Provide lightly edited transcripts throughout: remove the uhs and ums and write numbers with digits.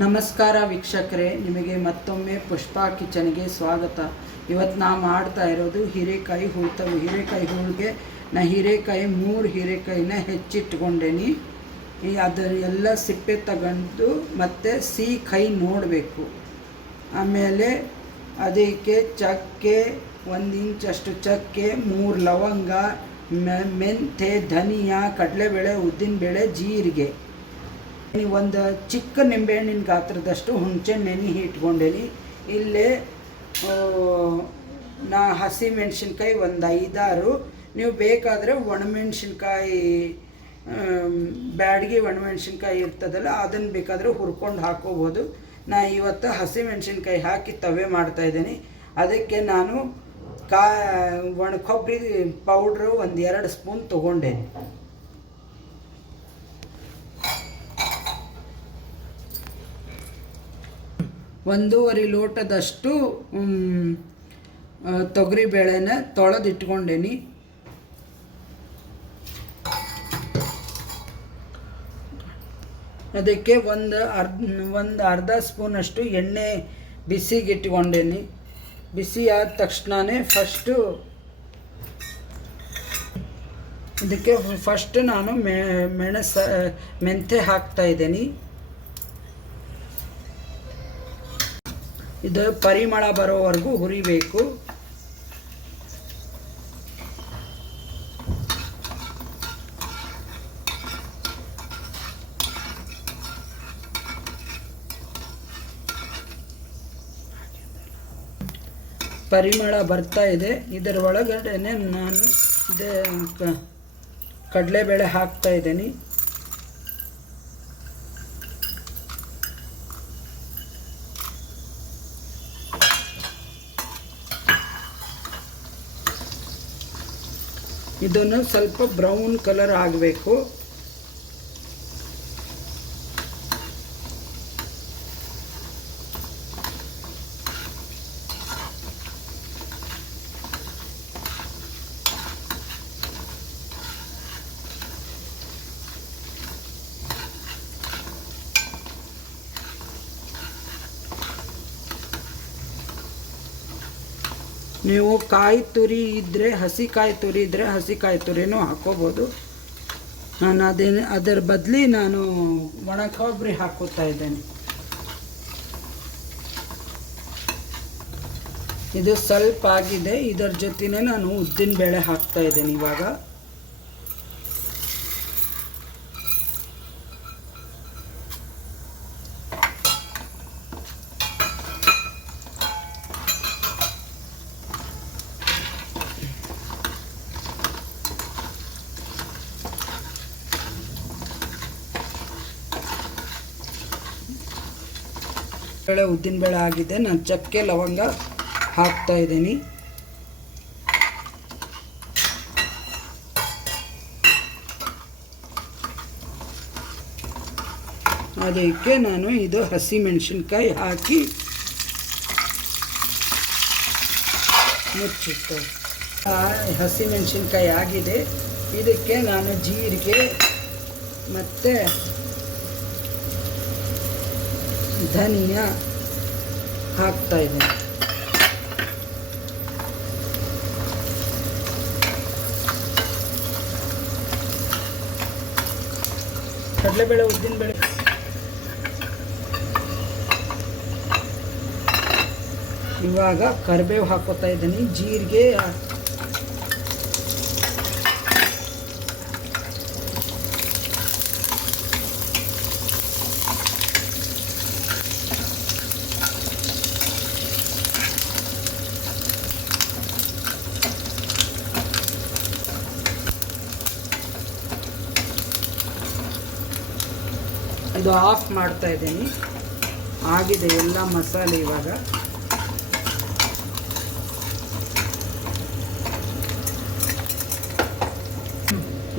ನಮಸ್ಕಾರ ವೀಕ್ಷಕರೇ, ನಿಮಗೆ ಮತ್ತೊಮ್ಮೆ ಪುಷ್ಪಾ ಕಿಚನ್ಗೆ ಸ್ವಾಗತ. ಇವತ್ತು ನಾ ಮಾಡ್ತಾ ಇರೋದು ಹೀರೆಕಾಯಿ ಹುಳ್ತವೆ. ಹೀರೆಕಾಯಿ ಹುಳಿಗೆ ನಾ ಮೂರು ಹೀರೆಕಾಯಿನ ಹೆಚ್ಚಿಟ್ಕೊಂಡೇನಿ. ಅದು ಎಲ್ಲ ಸಿಪ್ಪೆ ತಗೊಂಡು ಮತ್ತು ಸಿಹಿ ಕೈ ನೋಡಬೇಕು. ಆಮೇಲೆ ಅದಕ್ಕೆ ಚಕ್ಕೆ, 1 ಇಂಚಷ್ಟು ಚಕ್ಕೆ, 3 ಲವಂಗ, ಮೆಂತೆ, ಧನಿಯಾ, ಕಡಲೆಬೇಳೆ, ಉದ್ದಿನಬೇಳೆ, ಜೀರಿಗೆ, ಒಂದು ಚಿಕ್ಕ ನಿಂಬೆಹಣ್ಣಿನ ಗಾತ್ರದಷ್ಟು ಹುಣಸೆ ನೆನೆ ಇಟ್ಕೊಂಡೇನಿ. ಇಲ್ಲೇ ನಾ ಹಸಿ ಮೆಣಸಿನ್ಕಾಯಿ ಒಂದು 5-6, ನೀವು ಬೇಕಾದರೆ ಒಣಮೆಣ್ಸಿನ್ಕಾಯಿ, ಬ್ಯಾಡಗಿ ಒಣಮೆಣ್ಸಿನ್ಕಾಯಿ ಇರ್ತದಲ್ಲ, ಅದನ್ನು ಬೇಕಾದರೆ ಹುರ್ಕೊಂಡು ಹಾಕೋಬೋದು. ನಾ ಇವತ್ತು ಹಸಿ ಮೆಣಸಿನ್ಕಾಯಿ ಹಾಕಿ ತವೆ ಮಾಡ್ತಾಯಿದ್ದೀನಿ. ಅದಕ್ಕೆ ನಾನು ಒಣ ಕೊಬ್ಬರಿ ಪೌಡ್ರು 1-2 ಸ್ಪೂನ್ ತೊಗೊಂಡೇನಿ. ಒಂದೂವರೆ ಲೋಟದಷ್ಟು ತೊಗರಿಬೇಳೆನ ತೊಳೆದಿಟ್ಕೊಂಡೇನಿ. ಅದಕ್ಕೆ ಒಂದು ಅರ್ಧ ಸ್ಪೂನಷ್ಟು ಎಣ್ಣೆ ಬಿಸಿಗಿಟ್ಕೊಂಡೇನಿ. ಬಿಸಿ ಆದ ತಕ್ಷಣವೇ ಫಸ್ಟ್ ನಾನು ಮೆಂತೆ ಹಾಕ್ತಾಯಿದ್ದೀನಿ. ಇದು ಪರಿಮಳ ಬರೋವರೆಗೂ ಹುರಿಬೇಕು. ಪರಿಮಳ ಬರ್ತಾ ಇದೆ. ಇದರ ಒಳಗಡೆ ನಾನು ಕಡಲೆಬೇಳೆ ಹಾಕ್ತಾ ಇದ್ದೀನಿ. ಇದನ್ನು ಸ್ವಲ್ಪ ಬ್ರೌನ್ ಕಲರ್ ಆಗಬೇಕು. ನೀವು ಕಾಯಿ ತುರಿ ಇದ್ದರೆ, ಹಸಿ ಕಾಯಿ ತುರಿನೂ ಹಾಕೋಬೋದು. ನಾನು ಅದರ ಬದಲಿ ನಾನು ಒಣ ಕೊಬ್ಬರಿ ಹಾಕೋತಾ ಇದ್ದೇನೆ. ಇದು ಸ್ವಲ್ಪ ಆಗಿದೆ. ಇದರ ಜೊತೆನೇ ನಾನು ಉದ್ದಿನಬೇಳೆ ಹಾಕ್ತಾ ಇದ್ದೇನೆ ಇವಾಗ. ಉದ್ದಿನಬೇಳೆ ಆಗಿದೆ. ನಾನು ಚಕ್ಕೆ ಲವಂಗ ಹಾಕ್ತಾ ಇದ್ದೀನಿ. ಅದಕ್ಕೆ ನಾನು ಇದು ಹಸಿ ಮೆಣಸಿನ್ಕಾಯಿ ಹಾಕಿ ಮುಚ್ಚಿಟ್ಟು, ಹಸಿ ಮೆಣಸಿನ್ಕಾಯಿ ಆಗಿದೆ. ಇದಕ್ಕೆ ನಾನು ಜೀರಿಗೆ ಮತ್ತು ಧನಿಯಾ ಹಾಕ್ತಾ ಇದ್ದೀನಿ. ಕಡಲೆಬೇಳೆ, ಉದ್ದಿನಬೇಳೆ, ಇವಾಗ ಕರಿಬೇವು ಹಾಕೋತಾ ಇದ್ದೀನಿ. ಜೀರಿಗೆ, ಇದು ಆಫ್ ಮಾಡ್ತಾ ಇದ್ದೀನಿ. ಆಗಿದೆ ಎಲ್ಲ ಮಸಾಲೆ. ಇವಾಗ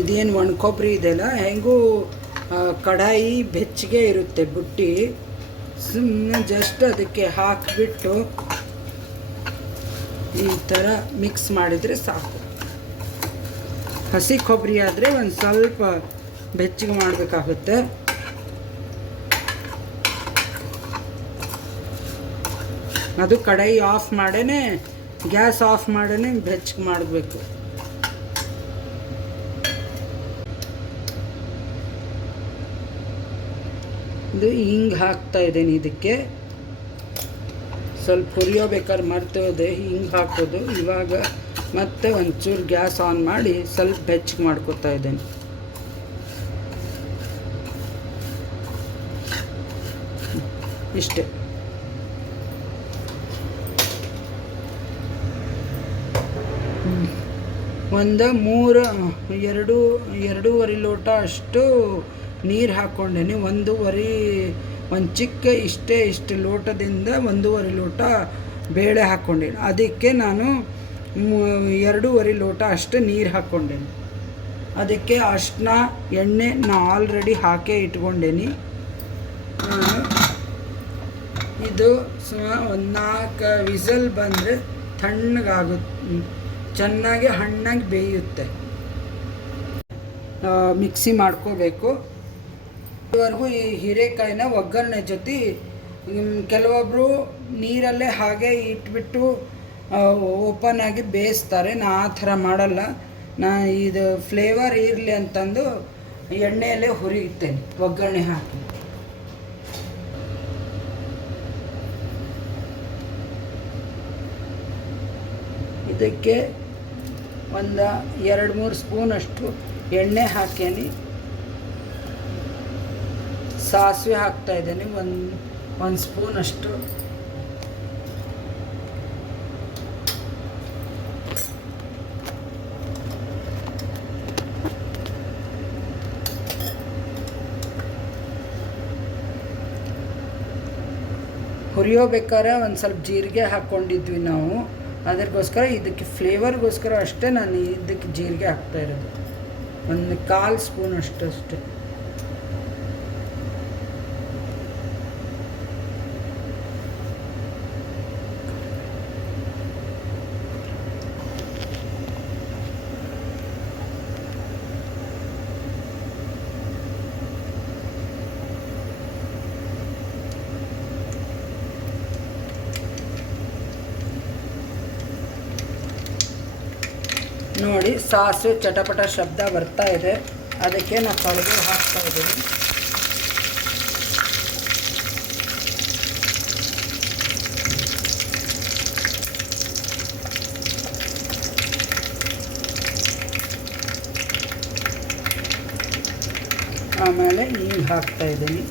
ಇದೇನು ಒಣ ಕೊಬ್ಬರಿ ಇದೆಯಲ್ಲ, ಹೆಂಗೂ ಕಡಾಯಿ ಬೆಚ್ಚಗೆ ಇರುತ್ತೆ ಬುಟ್ಟಿ. ಸುಮ್ಮನೆ ಜಸ್ಟ್ ಅದಕ್ಕೆ ಹಾಕಿಬಿಟ್ಟು ಈ ಥರ ಮಿಕ್ಸ್ ಮಾಡಿದರೆ ಸಾಕು. ಹಸಿ ಕೊಬ್ಬರಿ ಆದರೆ ಒಂದು ಸ್ವಲ್ಪ ಬೆಚ್ಚಗೆ ಮಾಡಬೇಕಾಗುತ್ತೆ. ಅದು ಕಡಾಯಿ ಆಫ್ ಮಾಡೇ, ಗ್ಯಾಸ್ ಆಫ್ ಮಾಡೇ ಬೆಚ್ಚಗೆ ಮಾಡಬೇಕು. ಇದು ಹಿಂಗೆ ಹಾಕ್ತಾ ಇದ್ದೇನೆ. ಇದಕ್ಕೆ ಸ್ವಲ್ಪ ಹುರಿಯೋಬೇಕಾದ್ರೆ ಮರ್ತು ಹೋದೆ, ಹಿಂಗೆ ಹಾಕೋದು. ಇವಾಗ ಮತ್ತೆ ಒಂಚೂರು ಗ್ಯಾಸ್ ಆನ್ ಮಾಡಿ ಸ್ವಲ್ಪ ಬೆಚ್ಚಗೆ ಮಾಡ್ಕೊತಾ ಇದ್ದೇನೆ. ಇಷ್ಟೇ. ಎರಡೂವರೆ ಲೋಟ ಅಷ್ಟು ನೀರು ಹಾಕ್ಕೊಂಡೇನೆ. ಒಂದು ಚಿಕ್ಕ ಇಷ್ಟು ಲೋಟದಿಂದ 1.5 ಲೋಟ ಬೇಳೆ ಹಾಕ್ಕೊಂಡೇನೆ. ಅದಕ್ಕೆ ನಾನು 2.5 ಲೋಟ ಅಷ್ಟು ನೀರು ಹಾಕ್ಕೊಂಡೇನೆ. ಅದಕ್ಕೆ ಅರಿಶಿನ, ಎಣ್ಣೆ ನಾನು ಆಲ್ರೆಡಿ ಹಾಕೇ ಇಟ್ಕೊಂಡೇನಿ. ಇದು ಸುಮಾರು 4 ವಿಸಲ್ ಬಂದರೆ ತಣ್ಣಗಾಗುತ್ತೆ, ಚೆನ್ನಾಗಿ ಹಣ್ಣಾಗಿ ಬೇಯುತ್ತೆ. ಮಿಕ್ಸಿ ಮಾಡ್ಕೋಬೇಕು. ಇದುವರೆಗೂ ಈ ಹೀರೆಕಾಯಿನ ಒಗ್ಗರಣೆ ಜೊತೆ ಕೆಲವೊಬ್ಬರು ನೀರಲ್ಲೇ ಹಾಗೆ ಇಟ್ಬಿಟ್ಟು ಓಪನ್ ಆಗಿ ಬೇಯಿಸ್ತಾರೆ. ನಾ ಆ ಥರ ಮಾಡಲ್ಲ. ನಾ ಇದು ಫ್ಲೇವರ್ ಇರಲಿ ಅಂತಂದು ಎಣ್ಣೆಯಲ್ಲೇ ಹುರಿಯುತ್ತೇನೆ ಒಗ್ಗರಣೆ ಹಾಕಿ. ಇದಕ್ಕೆ 2-3 ಸ್ಪೂನಷ್ಟು ಎಣ್ಣೆ ಹಾಕೇನಿ. ಸಾಸಿವೆ ಹಾಕ್ತಾ ಇದ್ದೇನೆ, ಒಂದು ಸ್ಪೂನಷ್ಟು. ಹುರಿಯೋಬೇಕಾದ್ರೆ ಒಂದು ಸ್ವಲ್ಪ ಜೀರಿಗೆ ಹಾಕ್ಕೊಂಡಿದ್ವಿ ನಾವು. ಅದಕ್ಕೋಸ್ಕರ ಇದಕ್ಕೆ ಫ್ಲೇವರ್ಗೋಸ್ಕರ ಅಷ್ಟೇ ನಾನು ಇದಕ್ಕೆ ಜೀರಿಗೆ ಹಾಕ್ತಾ ಇರೋದು. 1/4 ಸ್ಪೂನ್ ಅಷ್ಟೇ. ನೋಡಿ, ಸಾಸಿವೆ ಚಟಪಟ ಶಬ್ದ ಬರ್ತಾ ಇದೆ. ಅದಕ್ಕೆ ನಾನು ಕರಿಬೇವು ಹಾಕ್ತಾ ಇದ್ದೀನಿ. ಆಮೇಲೆ ಹಿಂಗೆ ಹಾಕ್ತಾ ಇದ್ದೀನಿ.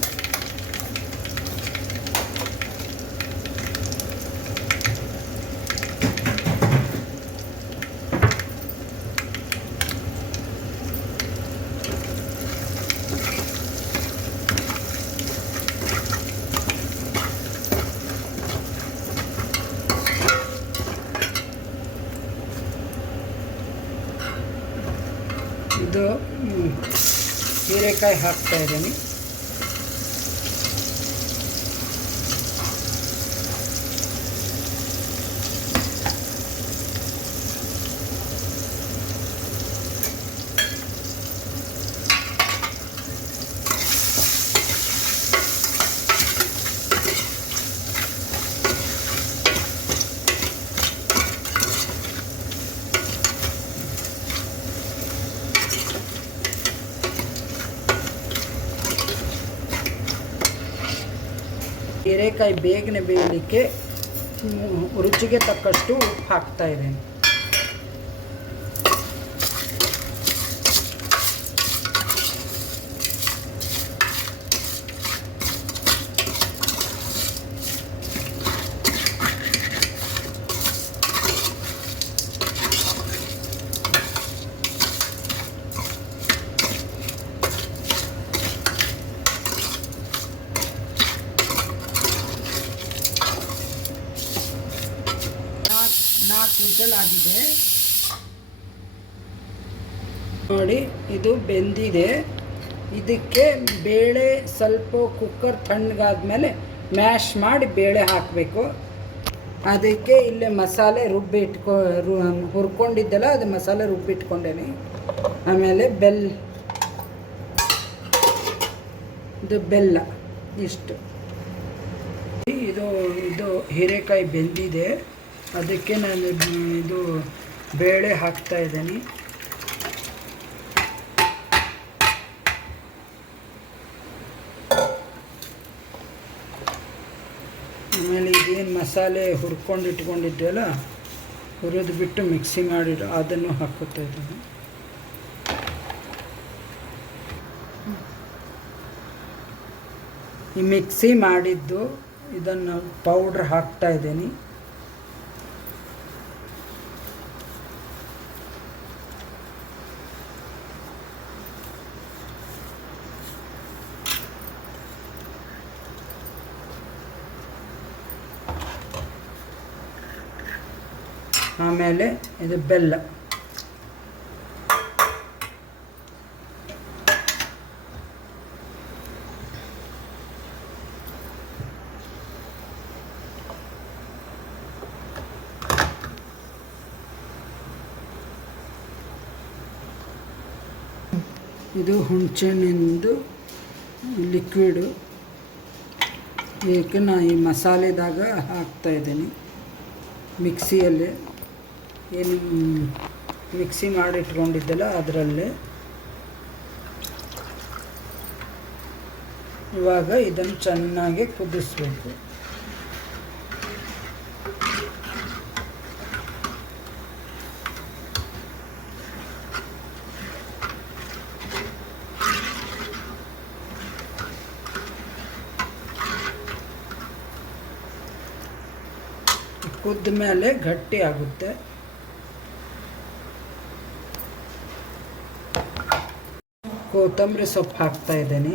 ಇದು ಹೀರೆಕಾಯಿ ಹಾಕ್ತಾ ಇದ್ದೀನಿ. ಹೀರೆಕಾಯಿ ಬೇಗನೆ ಬೇಯಲಿಕ್ಕೆ ರುಚಿಗೆ ತಕ್ಕಷ್ಟು ಉಪ್ಪು ಹಾಕ್ತಾ ಇದ್ದೇನೆ. ವಿಸಲ್ ಆಗಿದೆ ನೋಡಿ, ಇದು ಬೆಂದಿದೆ. ಇದಕ್ಕೆ ಬೇಳೆ ಸ್ವಲ್ಪ ಕುಕ್ಕರ್ ತಣ್ಣಗಾದ್ಮೇಲೆ ಮ್ಯಾಶ್ ಮಾಡಿ ಬೇಳೆ ಹಾಕಬೇಕು. ಅದಕ್ಕೆ ಇಲ್ಲೇ ಮಸಾಲೆ ಹುರ್ಕೊಂಡಿದ್ದೆಲ್ಲ ಅದು ಮಸಾಲೆ ರುಬ್ಬಿಟ್ಕೊಂಡೇನೆ. ಆಮೇಲೆ ಇದು ಬೆಲ್ಲ ಇಷ್ಟು. ಇದು ಹೀರೆಕಾಯಿ ಬೆಂದಿದೆ, ಅದಕ್ಕೆ ನಾನು ಇದು ಬೇಳೆ ಹಾಕ್ತಾ ಇದ್ದೀನಿ. ಆಮೇಲೆ ಇದೇನು ಮಸಾಲೆ ಹುರ್ಕೊಂಡು ಇಟ್ಕೊಂಡಿದ್ವಲ್ಲ, ಹುರಿದು ಬಿಟ್ಟು ಮಿಕ್ಸಿ ಮಾಡಿರೋ ಅದನ್ನು ಹಾಕುತ್ತಾ ಇದ್ದೀನಿ. ಈ ಮಿಕ್ಸಿ ಮಾಡಿದ್ದು ಇದನ್ನು ಪೌಡ್ರ್ ಹಾಕ್ತಾ ಇದ್ದೀನಿ. ಆಮೇಲೆ ಇದು ಬೆಲ್ಲ. ಇದು ಹುಣಸೆಹಣ್ಣಿಂದು ಲಿಕ್ವಿಡು, ಇದಕ್ಕೆ ನಾನು ಈ ಮಸಾಲೆದಾಗ ಹಾಕ್ತಾಯಿದ್ದೀನಿ. ಮಿಕ್ಸಿಯಲ್ಲೇ ಏನು ಮಿಕ್ಸಿ ಮಾಡಿಟ್ಕೊಂಡಿದ್ದೆಲ್ಲ ಅದರಲ್ಲೇ. ಇವಾಗ ಇದನ್ನು ಚೆನ್ನಾಗಿ ಕುದಿಸ್ಬೇಕು. ಕುದ್ದ ಮೇಲೆ ಗಟ್ಟಿ ಆಗುತ್ತೆ. ಕೊತ್ತಂಬರಿ ಸೊಪ್ಪು ಹಾಕ್ತಾ ಇದ್ದೀನಿ.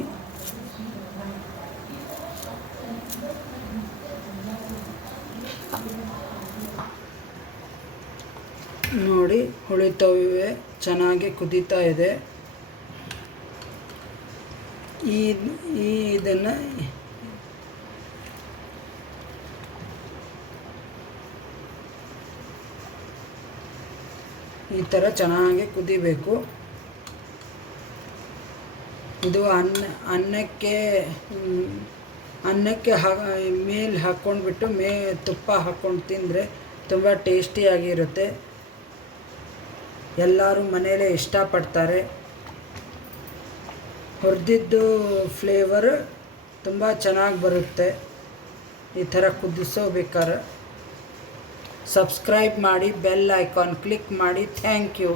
ನೋಡಿ ಹುಳಿತವಿವೆ, ಚೆನ್ನಾಗಿ ಕುದೀತಾ ಇದೆ. ಇದನ್ನು ಈ ಥರ ಚೆನ್ನಾಗಿ ಕುದಿಬೇಕು. ಇದು ಅನ್ನಕ್ಕೆ ಮೇಲೆ ಹಾಕ್ಕೊಂಡ್ಬಿಟ್ಟು ತುಪ್ಪ ಹಾಕ್ಕೊಂಡು ತಿಂದರೆ ತುಂಬ ಟೇಸ್ಟಿಯಾಗಿರುತ್ತೆ. ಎಲ್ಲರೂ ಮನೆಯಲ್ಲೇ ಇಷ್ಟಪಡ್ತಾರೆ. ಹುರಿದಿದ್ದು ಫ್ಲೇವರ್ ತುಂಬ ಚೆನ್ನಾಗಿ ಬರುತ್ತೆ ಈ ಥರ ಕುದಿಸೋಬೇಕಾದ್ರೆ. ಸಬ್ಸ್ಕ್ರೈಬ್ ಮಾಡಿ, ಬೆಲ್ ಐಕಾನ್ ಕ್ಲಿಕ್ ಮಾಡಿ. Thank you.